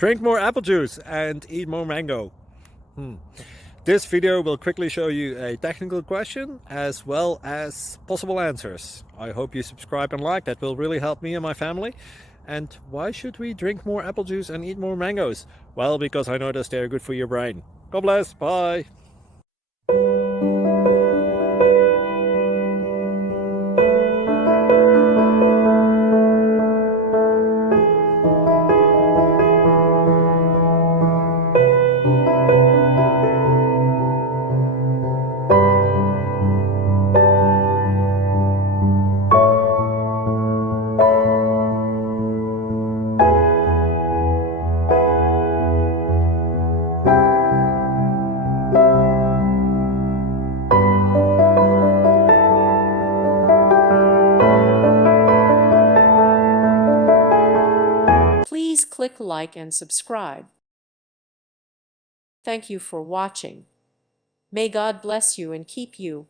Drink more apple juice and eat more mango. This video will quickly show you a technical question as well as possible answers. I hope you subscribe and like, that will really help me and my family. And why should we drink more apple juice and eat more mangoes? Well, because I noticed they're good for your brain. God bless, bye! Please click like and subscribe. Thank you for watching. May God bless you and keep you.